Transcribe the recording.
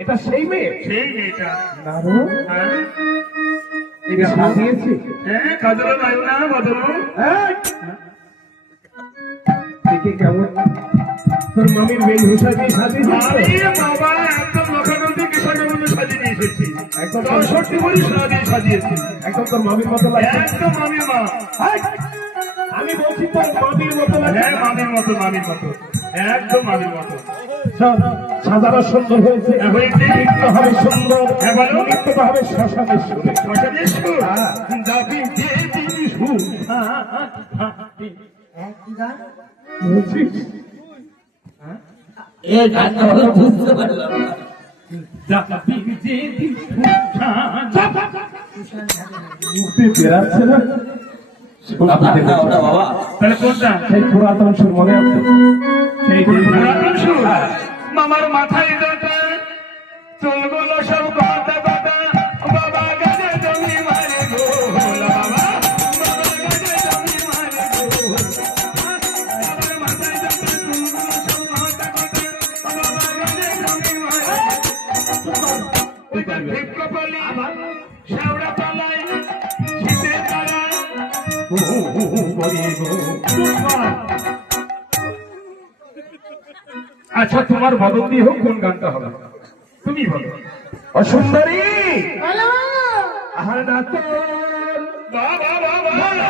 এটা সেই মেয়ে, সেই মেয়েটা সাজিয়েছে। হ্যাঁ, কাজল নাই না বদল দেখে কেমন তোর মামির বেল হুসাজি সাজিয়েছে। বাবা একদম লখানন্দি কিষানের মধ্যে সাজিয়ে নিয়ে এসেছি, একদম ৬৫ বড়ি সাজিয়েছি, একদম তোর মামির মতো লাগে। একদম মামির মা। আমি বলছি তোর মামির মতো লাগে। হ্যাঁ, মামির মতো, মামির মতো, একদম মামির মতো। সাজানো সুন্দর হয়েছে, নৃত্য হবে সুন্দর, নৃত্যটা হবে শ্মশানের সুরে। শ্মশানের সুর? যাবি যে দিন সুর এই গানটা ভালো বুঝতে পারলাম না। মুক্তি বেরাচ্ছে না। ওটা বাবা তাহলে কোনটা? সেই পুরাতন সুর মনে আছে? সেই পুরাতন সুর? মামার মাথায় দাদা চুলগুলো সব কথা কথা, বাবা গাজে জমি মারে গো, বাবা বাবা গাজে জমি মারে গো, বাবার মাথায় দাদা চুলগুলো সব কথা কথা, বাবা গাজে জমি মারে ঠিক কপালি শেওড়া পালাই শীতে তারা। আচ্ছা, তোমার বদন্তি হোক, কোন গানটা হবে তুমি বলো। অসুন্দরী আহার নাচ বাবা বাবা ভালো